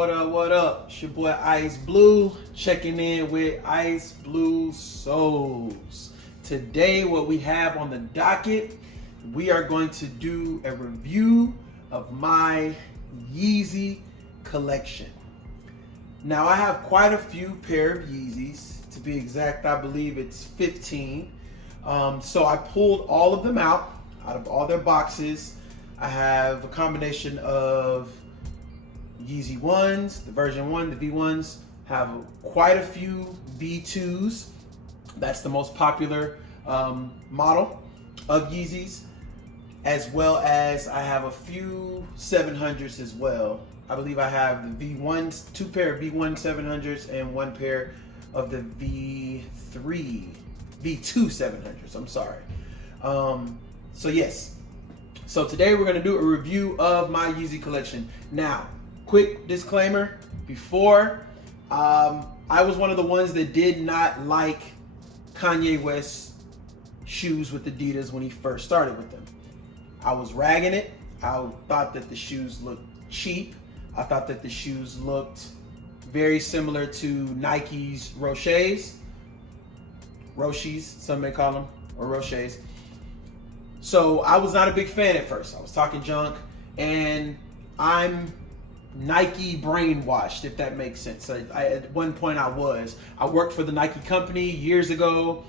What up, what up? It's your boy Ice Blue, checking in with Ice Blue Souls. Today, what we have on the docket, we are going to do a review of my Yeezy collection. Now, I have quite a few pair of Yeezys. To be exact, I believe it's 15. So I pulled all of them out of all their boxes. I have a combination of Yeezy 1s, the version 1, the V1s, have quite a few V2s. That's the most popular model of Yeezys, as well as I have a few 700s as well. I believe I have the V1s, 2 pair of V1 700s and 1 pair of the V2 700s, I'm sorry. So yes, so today we're gonna do a review of my Yeezy collection. Now, quick disclaimer, before, I was one of the ones that did not like Kanye West's shoes with Adidas when he first started with them. I was ragging it. I thought that the shoes looked cheap. I thought that the shoes looked very similar to Nike's Roches, some may call them, or Roches. So I was not a big fan at first. I was talking junk, and I'm Nike brainwashed, if that makes sense. At one point I worked for the Nike company years ago.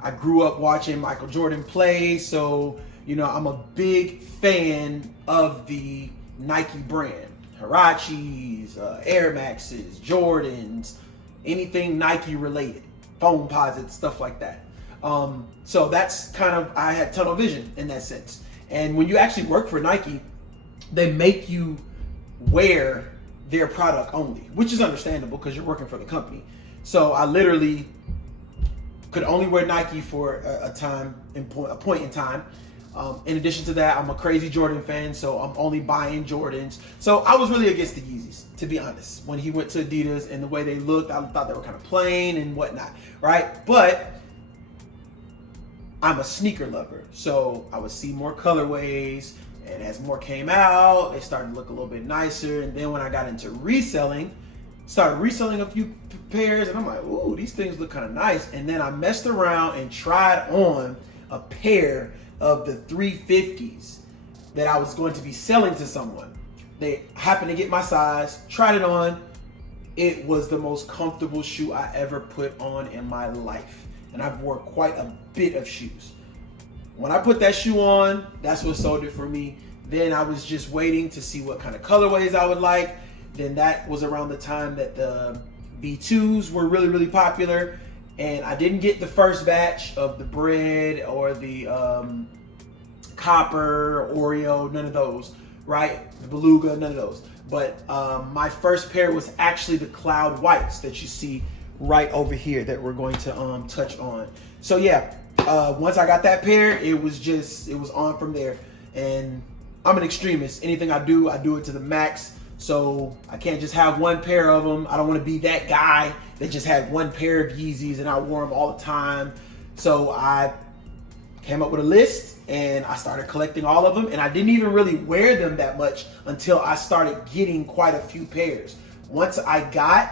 I grew up watching Michael Jordan play, so I'm a big fan of the Nike brand. Huaraches, Air Maxes, Jordans, anything Nike related, foam posits, stuff like that. So that's kind of, I had tunnel vision in that sense. And when you actually work for Nike, they make you wear their product only, which is understandable because you're working for the company. So I literally could only wear Nike for a point in time. In addition to that, I'm a crazy Jordan fan, so I'm only buying Jordans. So I was really against the Yeezys, to be honest. When he went to Adidas and the way they looked, I thought they were kind of plain and whatnot, right? But I'm a sneaker lover, so I would see more colorways, and as more came out, they started to look a little bit nicer. And then when I got into started reselling a few pairs, and I'm like, ooh, these things look kind of nice. And then I messed around and tried on a pair of the 350s that I was going to be selling to someone. They happened to get my size, tried it on. It was the most comfortable shoe I ever put on in my life. And I've worn quite a bit of shoes. When I put that shoe on, that's what sold it for me. Then I was just waiting to see what kind of colorways I would like. Then that was around the time that the V2s were really, really popular. And I didn't get the first batch of the bread or the copper, Oreo, none of those, right? The beluga, none of those. But my first pair was actually the cloud whites that you see right over here that we're going to touch on. So yeah, once I got that pair, it was on from there. And I'm an extremist. Anything I do it to the max. So I can't just have one pair of them. I don't want to be that guy that just had one pair of Yeezys and I wore them all the time. So I came up with a list and I started collecting all of them, and I didn't even really wear them that much until I started getting quite a few pairs. Once I got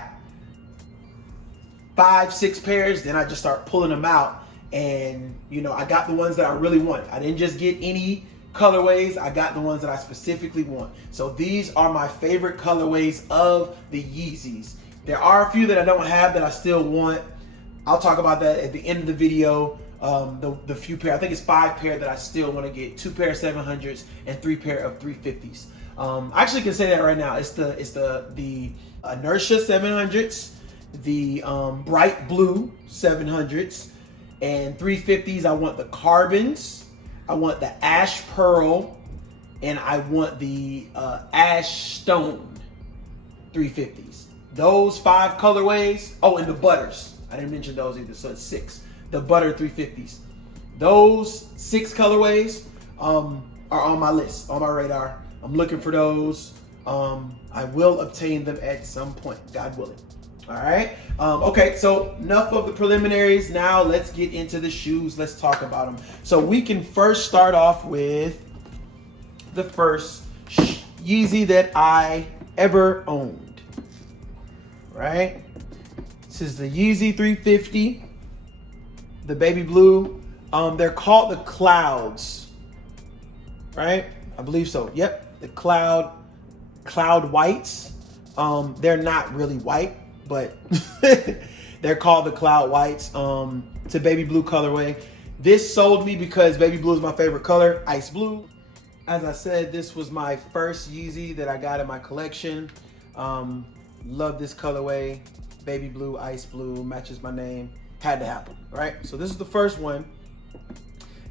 5-6 pairs, then I just start pulling them out, and I got the ones that I really wanted. I didn't just get any colorways, I got the ones that I specifically want. So these are my favorite colorways of the Yeezys. There are a few that I don't have that I still want. I'll talk about that at the end of the video. The few pair, I think it's 5 pair that I still want to get. 2 pair of 700s and 3 pair of 350s. I actually can say that right now. It's the Inertia 700s, the bright blue 700s, and 350s. I want the carbons, I want the ash pearl, and I want the ash stone 350s. Those 5 colorways. Oh, and the butters. I didn't mention those either, so it's 6. The butter 350s. Those 6 colorways are on my list, on my radar. I'm looking for those. I will obtain them at some point, God willing. All right. Okay, so enough of the preliminaries. Now let's get into the shoes. Let's talk about them. So we can first start off with the first Yeezy that I ever owned. right? This is the Yeezy 350, the baby blue. They're called the Clouds, right? I believe so. Yep, the Cloud Whites. They're not really white, but they're called the Cloud Whites. It's a baby blue colorway. This sold me because baby blue is my favorite color, ice blue. As I said, this was my first Yeezy that I got in my collection. Love this colorway, baby blue, ice blue, matches my name. Had to happen, right? So this is the first one.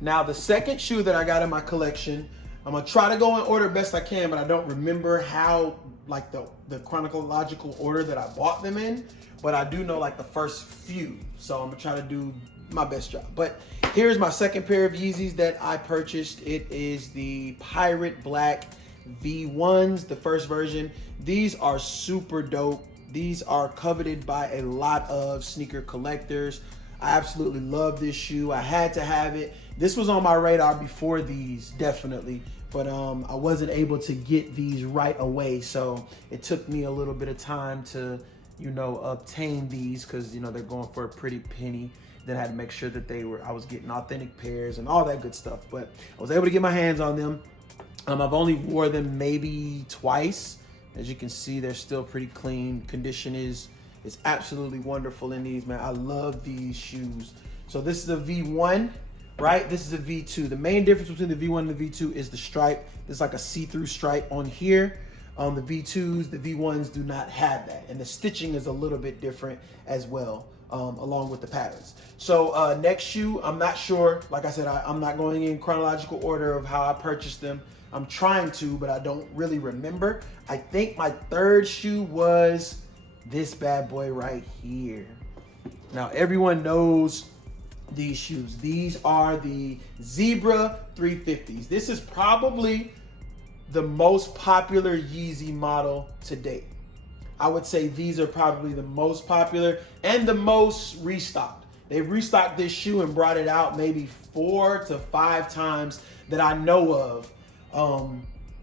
Now the second shoe that I got in my collection, I'm gonna try to go in order best I can, but I don't remember how, like the chronological order that I bought them in, but I do know like the first few. So I'm gonna try to do my best job. But here's my second pair of Yeezys that I purchased. It is the Pirate Black V1s, the first version. These are super dope. These are coveted by a lot of sneaker collectors. I absolutely love this shoe. I had to have it. This was on my radar before these, definitely, but I wasn't able to get these right away. So it took me a little bit of time to, you know, obtain these because, you know, they're going for a pretty penny. Then I had to make sure that I was getting authentic pairs and all that good stuff. But I was able to get my hands on them. I've only wore them maybe twice. As you can see, they're still pretty clean. Condition is absolutely wonderful in these, man. I love these shoes. So this is a V1, right? This is a V2. The main difference between the V1 and the V2 is the stripe. There's like a see-through stripe on here. On the V2s, the V1s do not have that. And the stitching is a little bit different as well, along with the patterns. So next shoe, I'm not sure. Like I said, I'm not going in chronological order of how I purchased them. I'm trying to, but I don't really remember. I think my third shoe was this bad boy right here. Now, everyone knows these shoes. These are the Zebra 350s. This is probably the most popular Yeezy model to date. I would say these are probably the most popular and the most restocked. They've restocked this shoe and brought it out maybe 4 to 5 times that I know of.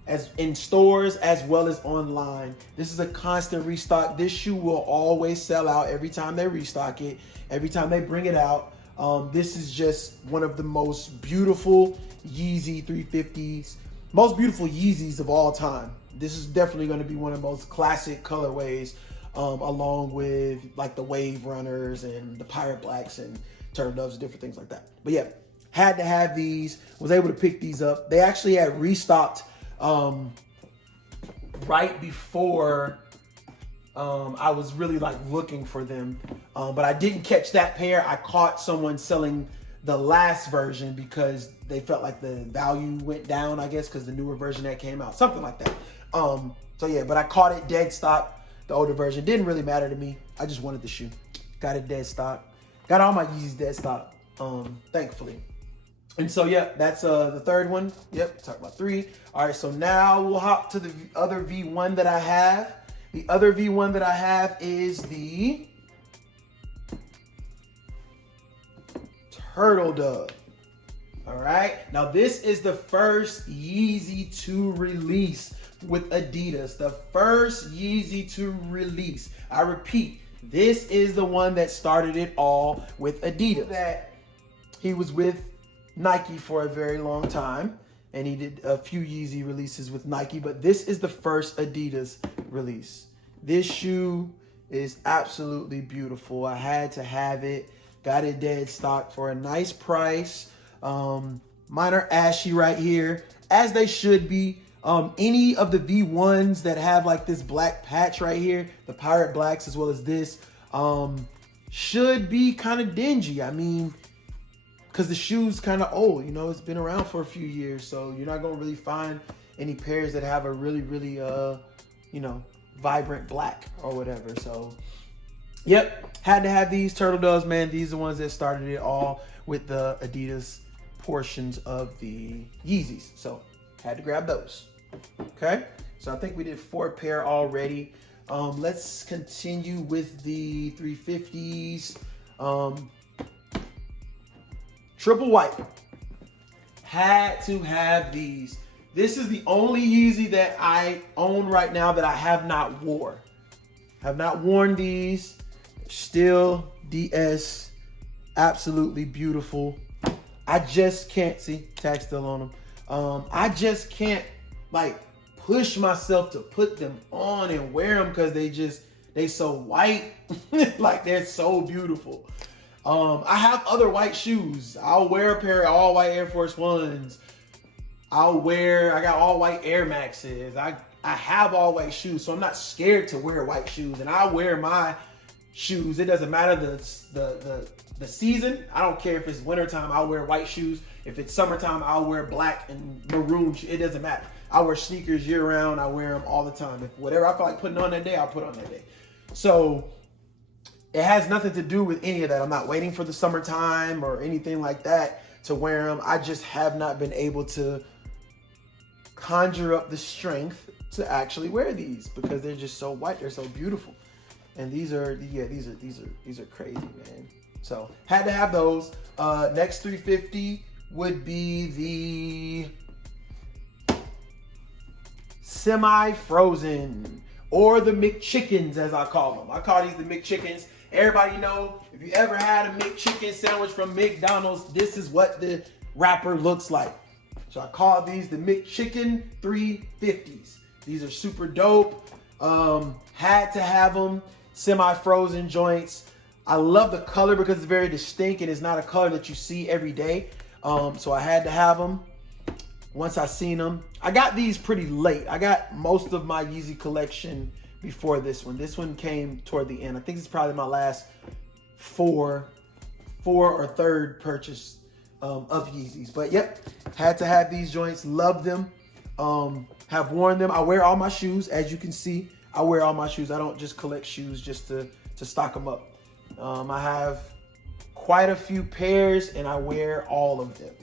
As in stores as well as online. This is a constant restock. This shoe will always sell out every time they restock it, every time they bring it out. This is just one of the most beautiful Yeezy 350s, most beautiful Yeezys of all time. This is definitely going to be one of the most classic colorways, along with like the Wave Runners and the Pirate Blacks and Turtle Doves and different things like that. But yeah, had to have these, was able to pick these up. They actually had restocked right before I was really like looking for them. But I didn't catch that pair. I caught someone selling the last version because they felt like the value went down, I guess, because the newer version that came out, something like that. So yeah, but I caught it dead stock. The older version didn't really matter to me. I just wanted the shoe. Got it dead stock. Got all my Yeezys dead stock, thankfully. And so, yeah, that's the third one. Yep, talk about 3. All right, so now we'll hop to the other V1 that I have. The other V1 that I have is the Turtle Dove. All right, now this is the first Yeezy to release with Adidas. The first Yeezy to release. I repeat, this is the one that started it all with Adidas. That he was with Nike for a very long time, and he did a few Yeezy releases with Nike, but this is the first Adidas release. This shoe is absolutely beautiful. I had to have it. Got it dead stock for a nice price. Mine are ashy right here, as they should be. Any of the V1s that have like this black patch right here, the Pirate Blacks as well as this, should be kind of dingy. I mean, because the shoe's kind of old, you know, it's been around for a few years, so you're not going to really find any pairs that have a really, really, you know, vibrant black or whatever. So, yep, had to have these Turtle Doves, man. These are the ones that started it all with the Adidas portions of the Yeezys. So, had to grab those. Okay, so I think we did 4 pair already. Let's continue with the 350s. Triple white. Had to have these. This is the only Yeezy that I own right now that I have not wore. Have not worn these. Still DS. Absolutely beautiful. I just can't see tag still on them. I just can't like push myself to put them on and wear them because they so white. Like they're so beautiful. I have other white shoes. I'll wear a pair of all white Air Force Ones. I got all white Air Maxes. I have all white shoes, so I'm not scared to wear white shoes. And I wear my shoes. It doesn't matter the season. I don't care if it's wintertime, I'll wear white shoes. If it's summertime, I'll wear black and maroon. It doesn't matter. I wear sneakers year round. I wear them all the time. If whatever I feel like putting on that day, I'll put on that day. So it has nothing to do with any of that. I'm not waiting for the summertime or anything like that to wear them. I just have not been able to conjure up the strength to actually wear these because they're just so white. They're so beautiful. And these are crazy, man. So had to have those. Next 350 would be the semi-frozen or the McChickens, as I call them. I call these the McChickens. Everybody know if you ever had a McChicken sandwich from McDonald's, this is what the wrapper looks like. So I call these the McChicken 350s. These are super dope. Had to have them. Semi-frozen joints. I love the color because it's very distinct and it's not a color that you see every day. So I had to have them once I seen them. I got these pretty late. I got most of my Yeezy collection before this one. This one came toward the end. I think it's probably my last four or third purchase of Yeezys. But yep, had to have these joints. Love them. Have worn them. I wear all my shoes, as you can see. I wear all my shoes. I don't just collect shoes just to stock them up. I have quite a few pairs and I wear all of them.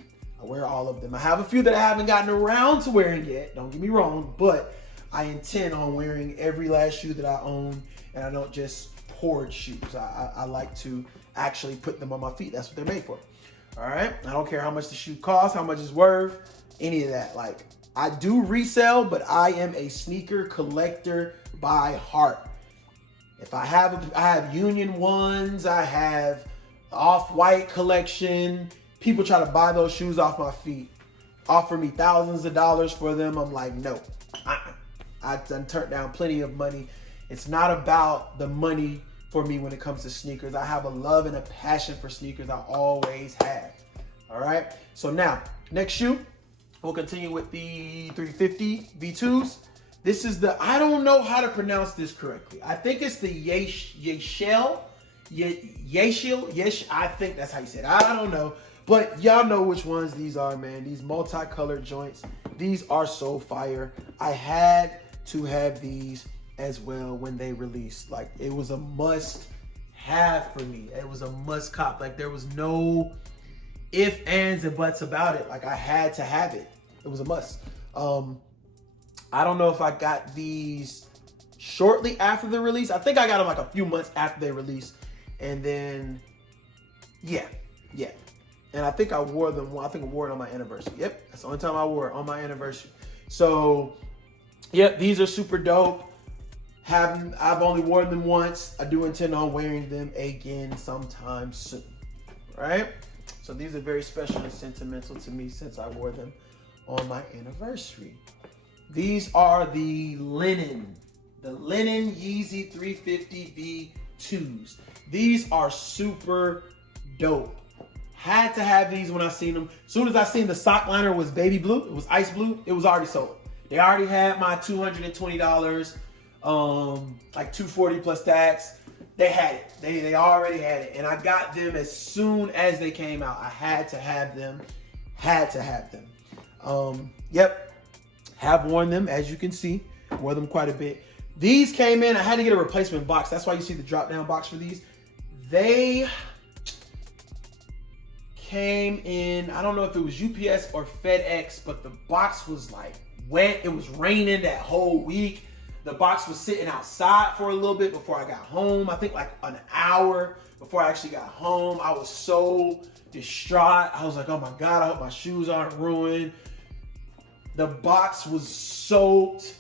I have a few that I haven't gotten around to wearing yet, don't get me wrong, but I intend on wearing every last shoe that I own, and I don't just hoard shoes. I like to actually put them on my feet. That's what they're made for. All right? I don't care how much the shoe costs, how much it's worth, any of that. Like, I do resell, but I am a sneaker collector by heart. If I have Union ones, I have Off-White collection. People try to buy those shoes off my feet, offer me thousands of dollars for them. I'm like, no, I've done turned down plenty of money. It's not about the money for me when it comes to sneakers. I have a love and a passion for sneakers. I always have. All right. So now, next shoe, we'll continue with the 350 V2s. This is the, I don't know how to pronounce this correctly. I think it's the Yeezy. I think that's how you say it. I don't know. But y'all know which ones these are, man. These multicolored joints. These are so fire. I had to have these as well when they released. Like, it was a must have for me. It was a must cop. Like, there was no ifs, ands, and buts about it. Like, I had to have it. It was a must. I don't know if I got these shortly after the release. I think I got them like a few months after they released. And then, yeah. And I think I wore them. I think I wore it on my anniversary. Yep, that's the only time I wore it, on my anniversary. So, yep, these are super dope. I've only worn them once. I do intend on wearing them again sometime soon. Right? So these are very special and sentimental to me since I wore them on my anniversary. These are the linen Yeezy 350 V2s. These are super dope. Had to have these when I seen them. As soon as I seen the sock liner was baby blue, it was ice blue, it was already sold. They already had my $220, like $240 plus tax. They had it. They already had it. And I got them as soon as they came out. I had to have them. Yep. Have worn them, as you can see. Wore them quite a bit. These came in. I had to get a replacement box. That's why you see the drop down box for these. They came in, I don't know if it was UPS or FedEx, but the box was like wet. It was raining that whole week. The box was sitting outside for a little bit before I got home. I think like an hour before I actually got home. I was so distraught. I was like, oh my God, I hope my shoes aren't ruined. The box was soaked.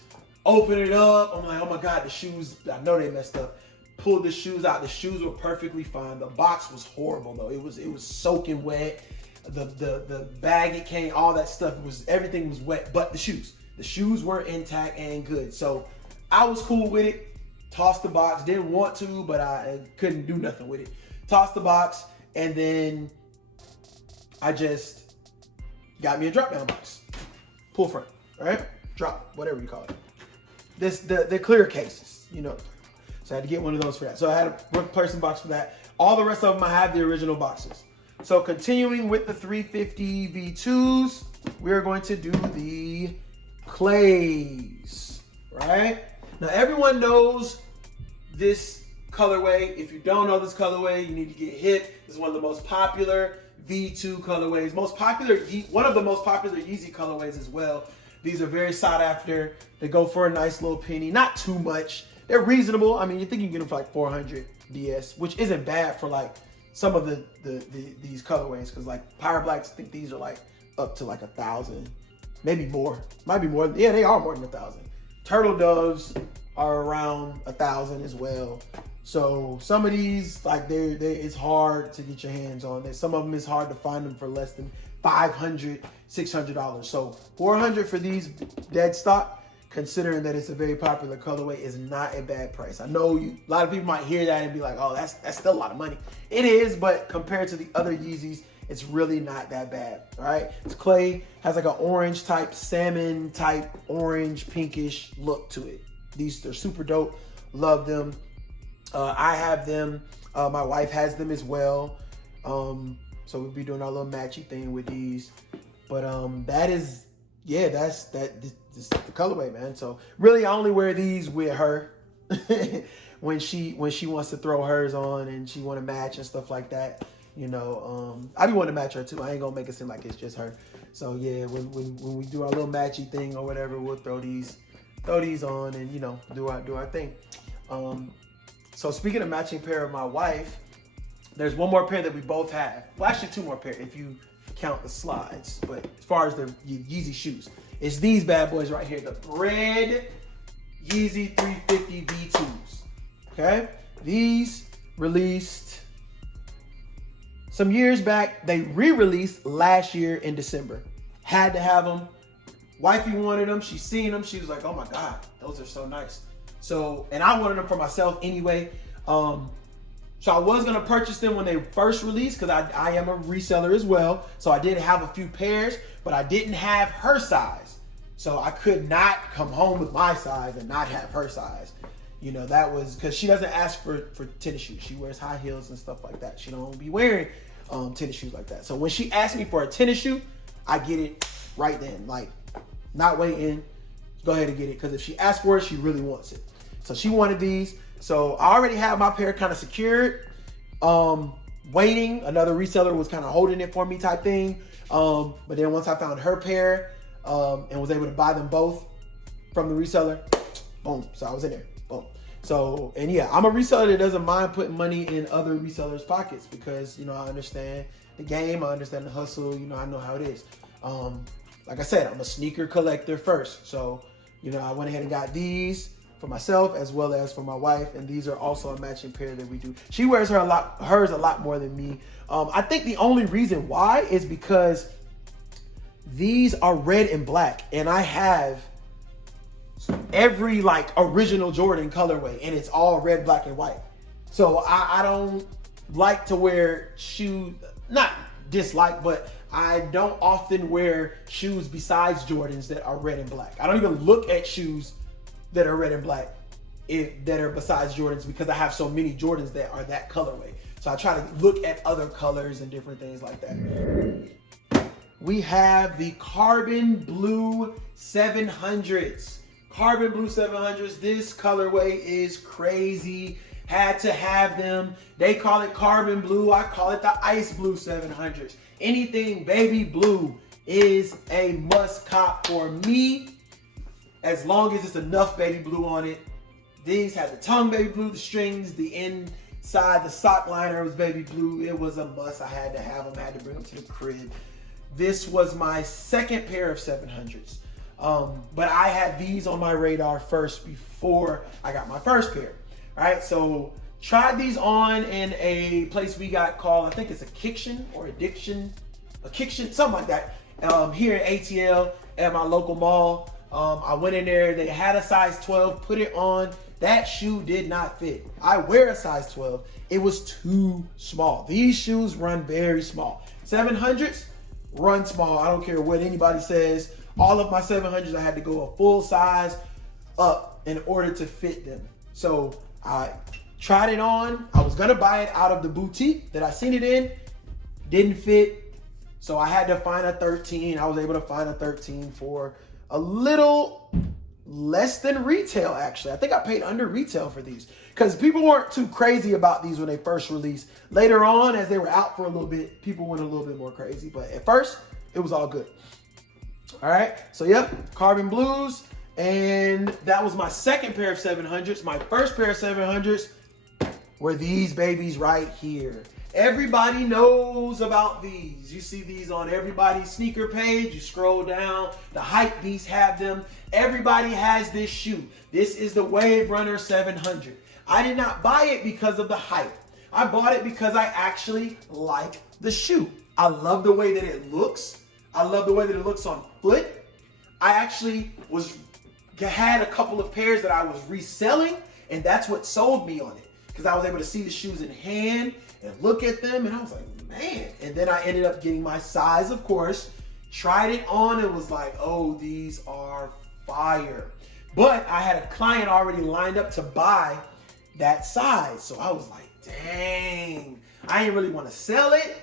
Open it up. I'm like, oh my God, the shoes, I know they messed up. Pulled the shoes out. The shoes were perfectly fine. The box was horrible though. It was soaking wet. The bag it came, all that stuff, everything was wet, but the shoes. The shoes were intact and good. So I was cool with it. Tossed the box. Didn't want to, but I couldn't do nothing with it. Tossed the box, and then I just got me a drop down box. Pull front, right? Drop, whatever you call it. The clear cases, you know. So I had to get one of those for that. So I had a replacement box for that. All the rest of them I have the original boxes. So continuing with the 350 V2s, we're going to do the clays, right? Now everyone knows this colorway. If you don't know this colorway, you need to get hip. This is one of the most popular V2 colorways. One of the most popular Yeezy colorways as well. These are very sought after. They go for a nice little penny, not too much. They're reasonable. I mean, you think you can get them for like 400 DS, which isn't bad for like some of these colorways, because like Power Blacks, I think these are like up to like 1,000, maybe more. Might be more. Yeah, they are more than 1,000. Turtle Doves are around 1,000 as well. So some of these, like it's hard to get your hands on. Some of them is hard to find them for less than $500, $600. So 400 for these dead stock, considering that it's a very popular colorway, is not a bad price. I know a lot of people might hear that and be like, oh, that's still a lot of money. It is, but compared to the other Yeezys, it's really not that bad, all right? It's clay, has like an orange type, salmon type, orange, pinkish look to it. These are super dope, love them. I have them, my wife has them as well. So we'll be doing our little matchy thing with these. But that's the colorway, man. So really I only wear these with her when she wants to throw hers on and she want to match and stuff like that. You know, I be wanting to match her too. I ain't gonna make it seem like it's just her. So yeah, when we do our little matchy thing or whatever, we'll throw these on and, you know, do our thing. So speaking of matching pair of my wife, there's one more pair that we both have. Well, actually two more pair if you count the slides. But as far as the Yeezy shoes, it's these bad boys right here, the red Yeezy 350 V2s. Okay, these released some years back. They re-released last year in December. Had to have them. Wifey wanted them. She seen them. She was like, "Oh my God, those are so nice." So, and I wanted them for myself anyway. So I was gonna purchase them when they first released, because I am a reseller as well. So I did have a few pairs, but I didn't have her size. So I could not come home with my size and not have her size. You know, that was because she doesn't ask for tennis shoes. She wears high heels and stuff like that. She don't be wearing tennis shoes like that. So when she asked me for a tennis shoe, I get it right then. Like, not waiting, go ahead and get it. Because if she asks for it, she really wants it. So she wanted these. So I already had my pair kind of secured. Waiting, another reseller was kind of holding it for me type thing. But then once I found her pair and was able to buy them both from the reseller, boom. So I was in there, boom. So, and yeah, I'm a reseller that doesn't mind putting money in other resellers' pockets because, you know, I understand the game, I understand the hustle, you know, I know how it is. Like I said, I'm a sneaker collector first. So, you know, I went ahead and got these for myself as well as for my wife, and these are also a matching pair that we do. She wears hers a lot more than me. I think the only reason why is because these are red and black, and I have every like original Jordan colorway, and it's all red, black, and white. So I don't like to wear shoes, not dislike, but I don't often wear shoes besides Jordans that are red and black. I don't even look at shoes that are red and black that are besides Jordans because I have so many Jordans that are that colorway. So I try to look at other colors and different things like that. We have the Carbon Blue 700s. Carbon Blue 700s. This colorway is crazy. Had to have them. They call it Carbon Blue. I call it the Ice Blue 700s. Anything baby blue is a must cop for me, as long as it's enough baby blue on it. These had the tongue baby blue, the strings, the inside, the sock liner was baby blue. It was a must. I had to have them. I had to bring them to the crib. This was my second pair of 700s. But I had these on my radar first before I got my first pair. All right, so tried these on in a place we got called, I think it's a Kiction or Addiction, a Kiction, something like that. Here in ATL at my local mall. I went in there, they had a size 12, put it on. That shoe did not fit. I wear a size 12. It was too small. These shoes run very small. 700s run small. I don't care what anybody says. All of my 700s, I had to go a full size up in order to fit them. So I tried it on. I was gonna buy it out of the boutique that I seen it in. Didn't fit. So I had to find a 13. I was able to find a 13 for a little less than retail, actually. I think I paid under retail for these because people weren't too crazy about these when they first released. Later on, as they were out for a little bit, people went a little bit more crazy. But at first, it was all good. All right, so yep, carbon blues. And that was my second pair of 700s. My first pair of 700s were these babies right here. Everybody knows about these. You see these on everybody's sneaker page. You scroll down, the hype beasts have them. Everybody has this shoe. This is the Wave Runner 700. I did not buy it because of the hype. I bought it because I actually like the shoe. I love the way that it looks. I love the way that it looks on foot. I actually had a couple of pairs that I was reselling, and that's what sold me on it. Because I was able to see the shoes in hand and look at them, and I was like, man. And then I ended up getting my size, of course. Tried it on and was like, oh, these are fire. But I had a client already lined up to buy that size. So I was like, dang. I didn't really want to sell it,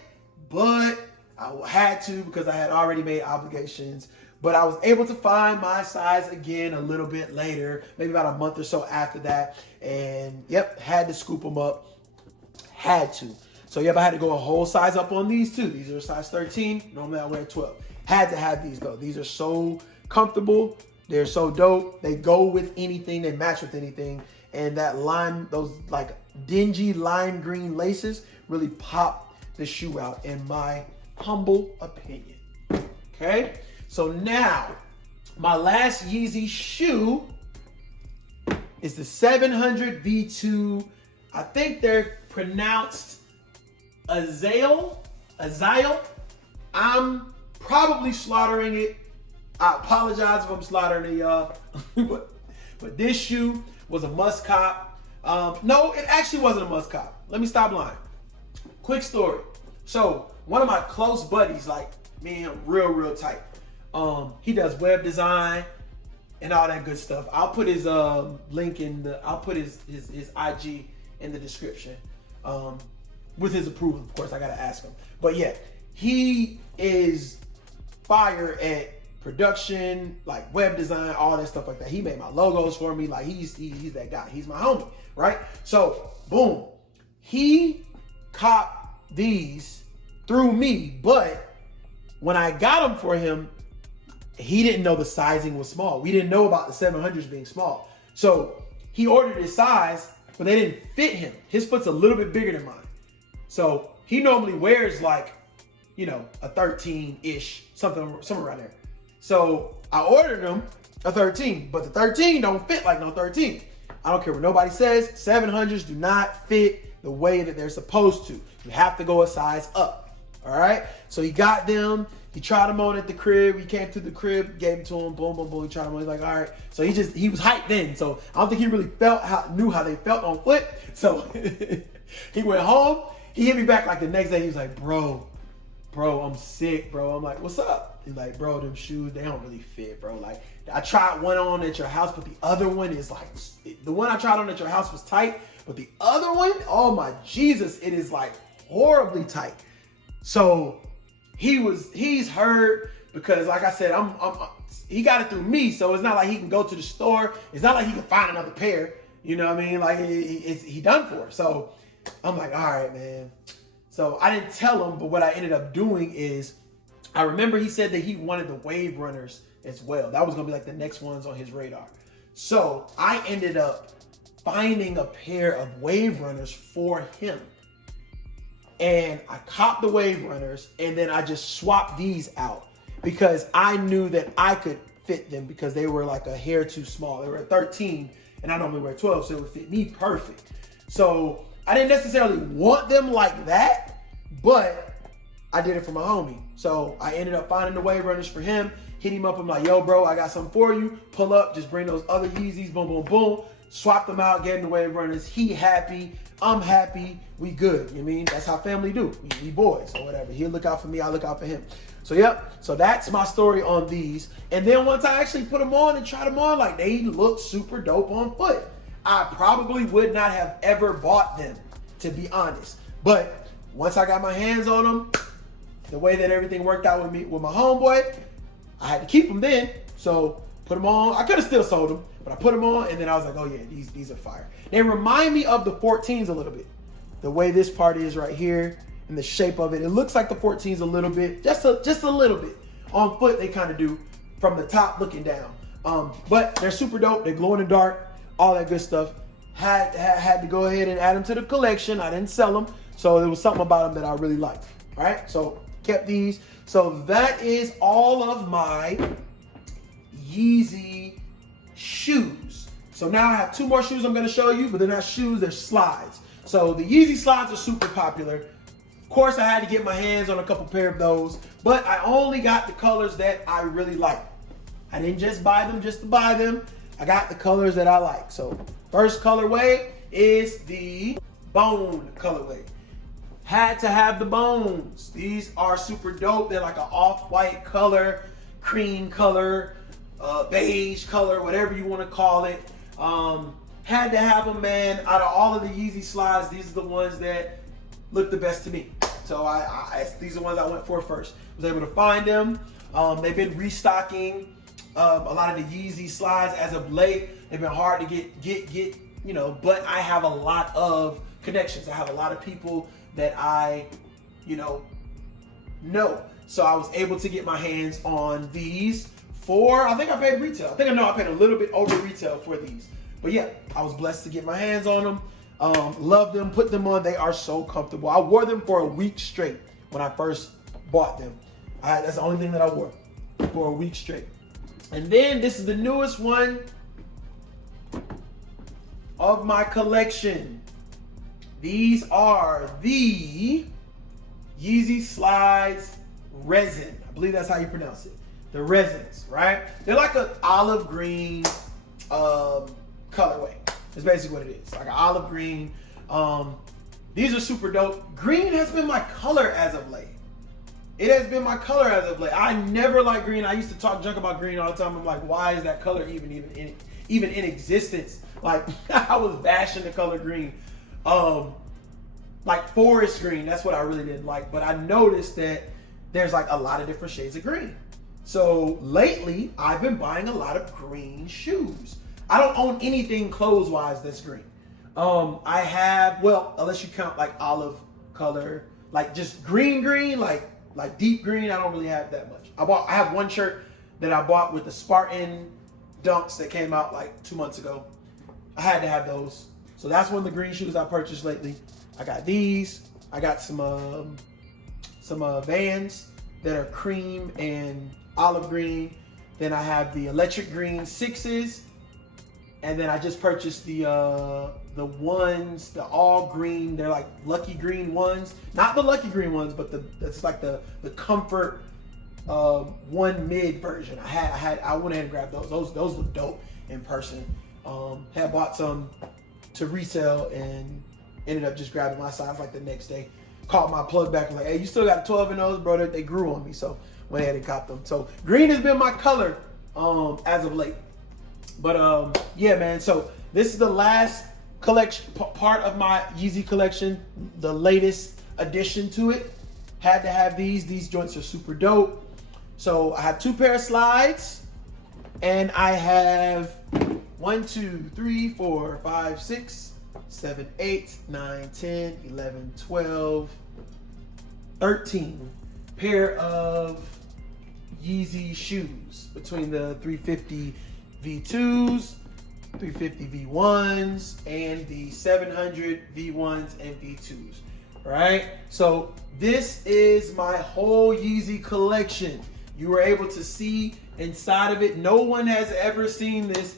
but I had to because I had already made obligations. But I was able to find my size again a little bit later, maybe about a month or so after that. And yep, had to scoop them up. Had to. So yep, I had to go a whole size up on these too. These are a size 13. Normally I wear 12. Had to have these though. These are so comfortable. They're so dope. They go with anything. They match with anything. And that lime, those like dingy lime green laces really pop the shoe out in my humble opinion. Okay. So now my last Yeezy shoe is the 700 V2. I think they're pronounced Azale. I'm probably slaughtering it. I apologize if I'm slaughtering it, y'all. but this shoe was a must cop. No, it actually wasn't a must cop. Let me stop lying. Quick story. So one of my close buddies, like me and him, real tight. He does web design and all that good stuff. I'll put his link I'll put his IG in the description. With his approval, of course, I gotta ask him. But yeah, he is fire at production, like web design, all that stuff like that. He made my logos for me. Like he's that guy. He's my homie, right? So boom, he copped these through me, but when I got them for him, he didn't know the sizing was small. We didn't know about the 700s being small. So he ordered his size, but they didn't fit him. His foot's a little bit bigger than mine. So he normally wears like, you know, a 13-ish, something around there. So I ordered him a 13, but the 13 don't fit like no 13. I don't care what nobody says. 700s do not fit the way that they're supposed to. You have to go a size up. All right. So he got them. He tried them on at the crib. He came to the crib, gave them to him. Boom, boom, boom. He tried them on. He's like, all right. So he was hyped then. So I don't think he really knew how they felt on foot. So he went home. He hit me back like the next day. He was like, bro, I'm sick, bro. I'm like, what's up? He's like, bro, them shoes, they don't really fit, bro. Like, I tried one on at your house, but the other one is like, the one I tried on at your house was tight, but the other one, oh my Jesus, it is like horribly tight. So he's hurt because, like I said, he got it through me, so it's not like he can go to the store. It's not like he can find another pair. You know what I mean? Like he done for. So I'm like, all right, man. So I didn't tell him, but what I ended up doing is, I remember he said that he wanted the Wave Runners as well. That was gonna be like the next ones on his radar. So I ended up finding a pair of Wave Runners for him. And I copped the Wave Runners, and then I just swapped these out because I knew that I could fit them because they were like a hair too small. They were a 13 and I normally wear 12, so it would fit me perfect. So I didn't necessarily want them like that, but I did it for my homie. So I ended up finding the wave runners for him, hit him up. I'm like, yo, bro, I got something for you. Pull up, just bring those other Yeezys, boom, boom, boom. Swap them out, get in the wave runners. He happy, I'm happy, we good. You know what I mean? That's how family do. We boys or whatever. He'll look out for me, I look out for him. So yep, so that's my story on these. And then once I actually put them on and tried them on, like they look super dope on foot. I probably would not have ever bought them, to be honest. But once I got my hands on them, the way that everything worked out with me, with my homeboy, I had to keep them then. So put them on. I could have still sold them, but I put them on and then I was like, oh yeah, these are fire. They remind me of the 14s a little bit. The way this part is right here and the shape of it. It looks like the 14s a little bit, just a little bit. On foot, they kind of do from the top looking down. But they're super dope. They glow in the dark, all that good stuff. Had to go ahead and add them to the collection. I didn't sell them. So there was something about them that I really liked. All right, so kept these. So that is all of my Yeezy shoes. So now I have two more shoes I'm gonna show you, but they're not shoes, they're slides. So the Yeezy slides are super popular. Of course, I had to get my hands on a couple pair of those, but I only got the colors that I really like. I didn't just buy them just to buy them. I got the colors that I like. So first colorway is the bone colorway. Had to have the bones. These are super dope. They're like an off-white color, cream color, beige color, whatever you want to call it. Had to have them, man. Out of all of the Yeezy slides, these are the ones that look the best to me. So these are the ones I went for first. Was able to find them. They've been restocking a lot of the Yeezy slides as of late. They've been hard to get, you know, but I have a lot of connections. I have a lot of people that I, you know. So I was able to get my hands on these for, I think I paid retail. I paid a little bit over retail for these. But yeah, I was blessed to get my hands on them. Love them, put them on. They are so comfortable. I wore them for a week straight when I first bought them. That's the only thing that I wore for a week straight. And then this is the newest one of my collection. These are the Yeezy Slides Resin. I believe that's how you pronounce it. The resins, right? They're like an olive green colorway. That's basically what it is. Like an olive green. These are super dope. Green has been my color as of late. It has been my color as of late. I never liked green. I used to talk junk about green all the time. I'm like, why is that color even in existence? Like I was bashing the color green. Like forest green, that's what I really didn't like. But I noticed that there's like a lot of different shades of green. So lately, I've been buying a lot of green shoes. I don't own anything clothes-wise that's green. I have, well, unless you count like olive color, like just green, like deep green, I don't really have that much. I have one shirt that I bought with the Spartan dunks that came out like 2 months ago. I had to have those. So that's one of the green shoes I purchased lately. I got these. I got some Vans that are cream and olive green. Then I have the electric green 6s. And then I just purchased the ones, the all green. They're like lucky green ones. Not the lucky green ones, but that's like the comfort one mid version. I went ahead and grabbed those. Those look dope in person. Had bought some to resell and ended up just grabbing my size like the next day. Called my plug back and like, hey, you still got 12 in those, bro? They grew on me, so went ahead and got them. So green has been my color as of late. But yeah, man. So this is the last collection part of my Yeezy collection, the latest addition to it. Had to have these. These joints are super dope. So I have 2 pair of slides, and I have 1, 2, 3, 4, 5, 6, 7, 8, 9, 10, 11, 12, 13 pair of Yeezy shoes between the 350 V2s, 350 V1s, and the 700 V1s and V2s, right? So this is my whole Yeezy collection. You were able to see inside of it. No one has ever seen this.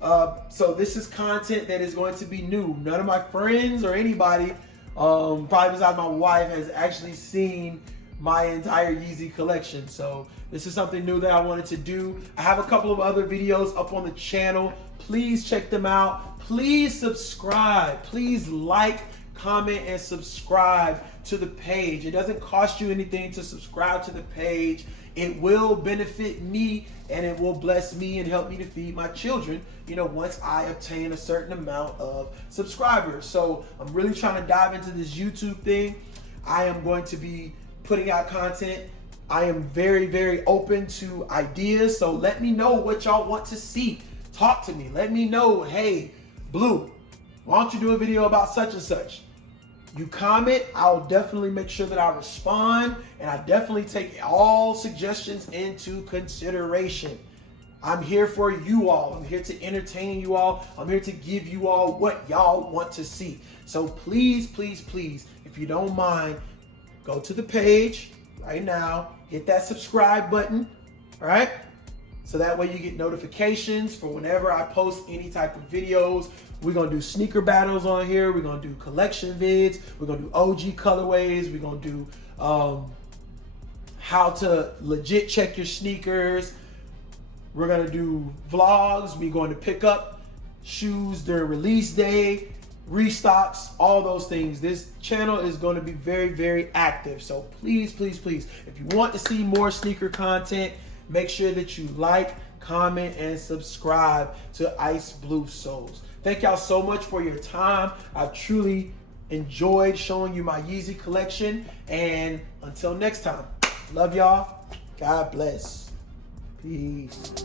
So this is content that is going to be new. None of my friends or anybody, probably besides my wife, has actually seen my entire Yeezy collection. So this is something new that I wanted to do. I have a couple of other videos up on the channel. Please check them out. Please subscribe. Please like, comment, and subscribe to the page. It doesn't cost you anything to subscribe to the page. It will benefit me, and it will bless me and help me to feed my children, you know, once I obtain a certain amount of subscribers. So I'm really trying to dive into this YouTube thing. I am going to be putting out content. I am very, very open to ideas. So let me know what y'all want to see. Talk to me. Let me know, hey, Blue, why don't you do a video about such and such? You comment, I'll definitely make sure that I respond, and I definitely take all suggestions into consideration. I'm here for you all. I'm here to entertain you all. I'm here to give you all what y'all want to see. So please, please, please, if you don't mind, go to the page right now, hit that subscribe button, all right? So that way you get notifications for whenever I post any type of videos. We're gonna do sneaker battles on here. We're gonna do collection vids. We're gonna do OG colorways. We're gonna do how to legit check your sneakers. We're gonna do vlogs. We're going to pick up shoes during release day, restocks, all those things. This channel is going to be very, very active. So please, please, please, if you want to see more sneaker content, make sure that you like, comment, and subscribe to Ice Blue Soles. Thank y'all so much for your time. I've truly enjoyed showing you my Yeezy collection. And until next time, love y'all. God bless. Peace.